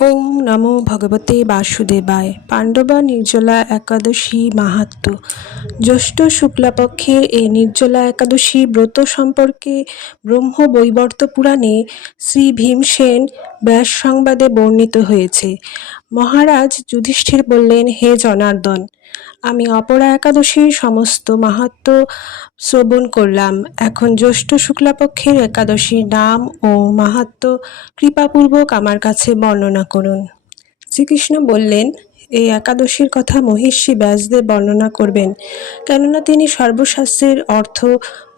ওম নমো ভগবতে বাসুদেবায়। পাণ্ডবা নির্জলা একাদশী মাহাত্ম্য। জ্যৈষ্ঠ শুক্লাপক্ষের এই নির্জলা একাদশী ব্রত সম্পর্কে ব্রহ্মবৈবর্ত পুরাণে শ্রী ভীমসেন ব্যাস সংবাদে বর্ণিত হয়েছে। মহারাজ যুধিষ্ঠির বললেন, হে জনার্দন, আমি অপরা একাদশীর সমস্ত মাহাত্ম্য শ্রবণ করলাম। এখন জ্যৈষ্ঠ শুক্লাপক্ষের একাদশীর নাম ও মাহাত্ম্য কৃপাপূর্বক আমার কাছে বর্ণনা করুন। শ্রীকৃষ্ণ বললেন, এই একাদশীর কথা মহিষী ব্যাসদেব বর্ণনা করবেন, কেননা তিনি সর্বশাস্ত্রের অর্থ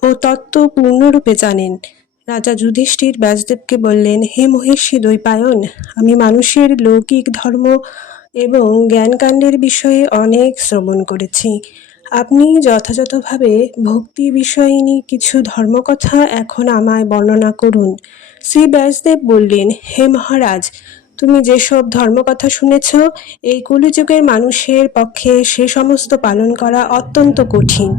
ও তত্ত্ব পূর্ণরূপে জানেন। রাজা যুধিষ্ঠির ব্যাসদেবকে বললেন, হে মহিষী দ্বৈপায়ন, আমি মানুষের লৌকিক ধর্ম এবং জ্ঞানকাণ্ডের বিষয়ে অনেক শ্রবণ করেছি। আপনি যথাযথভাবে ভক্তি বিষয়িনী কিছু ধর্মকথা এখন আমায় বর্ণনা করুন। শ্রী ব্যাসদেব বললেন, হে মহারাজ, তুমি যেসব ধর্মকথা শুনেছ, এই কলিযুগের মানুষের পক্ষে সে সমস্ত পালন করা অত্যন্ত কঠিন,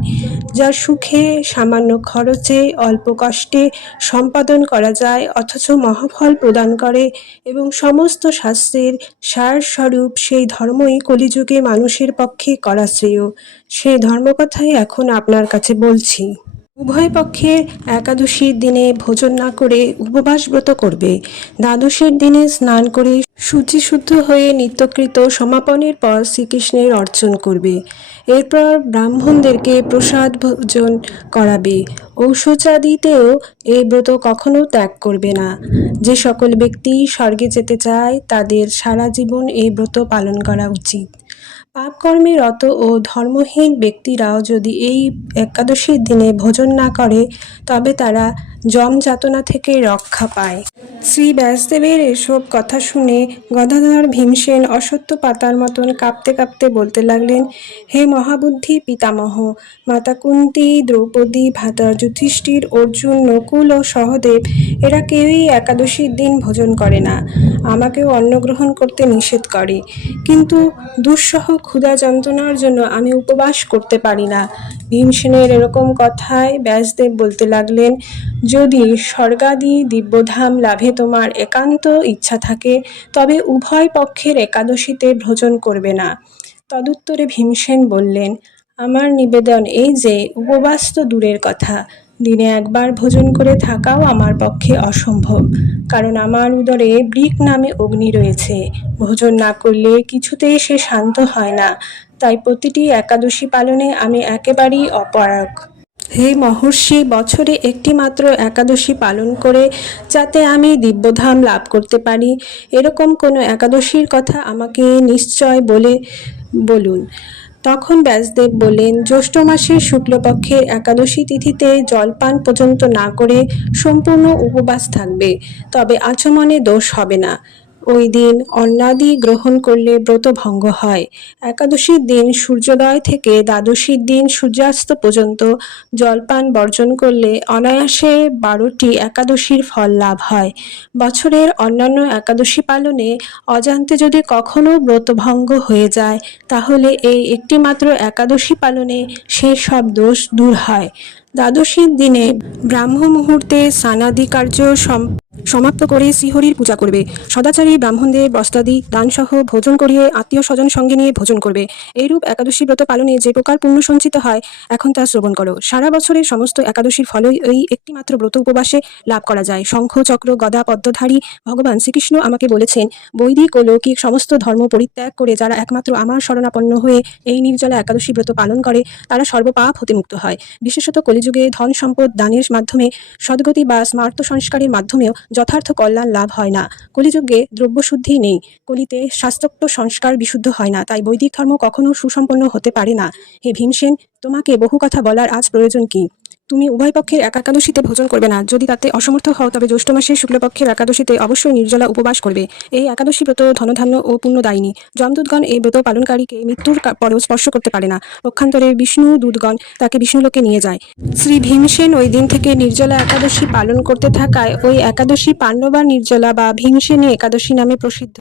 যা সুখে সামান্য খরচে অল্প কষ্টে সম্পাদন করা যায়, অথচ মহাফল প্রদান করে এবং সমস্ত শাস্ত্রের সারস্বরূপ সেই ধর্মই কলিযুগে মানুষের পক্ষে করা শ্রেয়। সেই ধর্মকথাই এখন আপনার কাছে বলছি। উভয় পক্ষের একাদশীর দিনে ভোজন না করে উপবাস ব্রত করবে। দ্বাদশীর দিনে স্নান করে শুচিশুদ্ধ হয়ে নিত্যকৃত সমাপনের পর শ্রীকৃষ্ণের অর্চন করবে। এরপর ব্রাহ্মণদেরকে প্রসাদ ভোজন করাবে। ঔষচাদিতেও এই ব্রত কখনো ত্যাগ করবে না। যে সকল ব্যক্তি স্বর্গে যেতে চায় তাদের সারা জীবন এই ব্রত পালন করা উচিত। পাপকর্মে রত ও ধর্মহীন ব্যক্তিরাও যদি এই একাদশীর দিনে ভোজন না করে, তবে তারা যম যাতনা থেকে রক্ষা পায়। শ্রী ব্যাসদেবের এসব কথা শুনে গদাধর ভীমসেন অশ্বত্থ পাতার মতন কাঁপতে কাঁপতে বলতে লাগলেন, হে মহাবুদ্ধি পিতামহ, মাতা কুন্তী, দ্রৌপদী, ভ্রাতা যুধিষ্ঠির, অর্জুন, নকুল ও সহদেব এরা কেউই একাদশীর দিন ভোজন করে না। আমাকেও অন্ন গ্রহণ করতে নিষেধ করে, কিন্তু দুঃসহ ক্ষুধা যন্ত্রণার জন্য আমি উপবাস করতে পারি না। ভীমসেনের এরকম কথায় ব্যাসদেব বলতে লাগলেন, যদি স্বর্গাদি দিব্যধাম লাভে তোমার একান্ত ইচ্ছা থাকে, তবে উভয় পক্ষের একাদশীতে ভোজন করবে না। তদুত্তরে ভীমসেন বললেন, আমার নিবেদন এই যে, উপবাস তো দূরের কথা, দিনে একবার ভোজন করে থাকাও আমার পক্ষে অসম্ভব, কারণ আমার উদরে বৃক নামে অগ্নি রয়েছে। ভোজন না করলে কিছুতেই সে শান্ত হয় না, তাই প্রতিটি একাদশী পালনে আমি একেবারেই অপারগ। হে মহর্ষি, বছরে একটি মাত্র একাদশী পালন করে যাতে আমি দিব্যধাম লাভ করতে পারি, এরকম কোনো একাদশীর কথা আমাকে নিশ্চয় বলুন। তখন ব্যাসদেব বললেন, জ্যৈষ্ঠ মাসের শুক্লপক্ষের একাদশী তিথিতে জলপান পর্যন্ত না করে সম্পূর্ণ উপবাস থাকবে, তবে আচমনে দোষ হবে না। ওই দিন অন্নাদি গ্রহণ করলে ব্রত ভঙ্গ হয়। একাদশীর দিন সূর্যোদয় থেকে দ্বাদশীর দিন সূর্যাস্ত পর্যন্ত জলপান বর্জন করলে অনায়াসে 12টি একাদশীর ফল লাভ হয়। বছরের অন্যান্য একাদশী পালনে অজান্তে যদি কখনো ব্রতভঙ্গ হয়ে যায়, তাহলে এই একটি মাত্র একাদশী পালনে সে সব দোষ দূর হয়। দ্বাদশীর দিনে ব্রাহ্ম মুহূর্তে স্নানাদি কার্য সমাপ্ত করে শ্রীহরির পূজা করবে। সদাচারী ব্রাহ্মণদের বস্ত্রাদি দানসহ ভোজন করিয়ে আত্মীয় স্বজন সঙ্গে নিয়ে ভোজন করবে। এইরূপ একাদশী ব্রত পালনে যে প্রকার পুণ্য সঞ্চিত হয়, এখন তা শ্রবণ করো। সারা বছরের সমস্ত একাদশীর ফলই এই একটি মাত্র ব্রত উপবাসে লাভ করা যায়। শঙ্খ চক্র গদা পদ্মধারী ভগবান শ্রীকৃষ্ণ আমাকে বলেছেন, বৈদিক ও লৌকিক সমস্ত ধর্ম পরিত্যাগ করে যারা একমাত্র আমার শরণাপন্ন হয়ে এই নির্জলা একাদশী ব্রত পালন করে, তারা সর্বপাপ হতে মুক্ত হয়। বিশেষত কলিযুগে ধন সম্পদ দানের মাধ্যমে, সদ্গতি বা স্মার্ত সংস্কারের মাধ্যমেও যথার্থ কল্যাণ লাভ হয় না। কলিযুগে দ্রব্যশুদ্ধি নেই, কলিতে শাস্ত্রোক্ত সংস্কার বিশুদ্ধ হয় না, তাই বৈদিক ধর্ম কখনো সুসম্পন্ন হতে পারে না। হে ভীমসেন, তোমাকে বহু কথা বলার আজ প্রয়োজন কি? তুমি উভয় পক্ষের একাদশীতে ভোজন করবে না। যদি তাতে অসমর্থ হও, তবে জ্যৈষ্ঠ মাসের শুক্লপক্ষের একাদশীতে অবশ্যই নির্জলা উপবাস করবে। এই একাদশী ব্রত ধনধান্য ও পুণ্যদায়িনী। যমদূতগণ এই ব্রত পালনকারীকে মৃত্যুর পরেও স্পর্শ করতে পারে না। পক্ষান্তরে বিষ্ণু দূতগণ তাকে বিষ্ণুলোকে নিয়ে যায়। শ্রী ভীমসেন ওই দিন থেকে নির্জলা একাদশী পালন করতে থাকায় ওই একাদশী পাণ্ডবা নির্জলা বা ভীমসেনী একাদশী নামে প্রসিদ্ধ।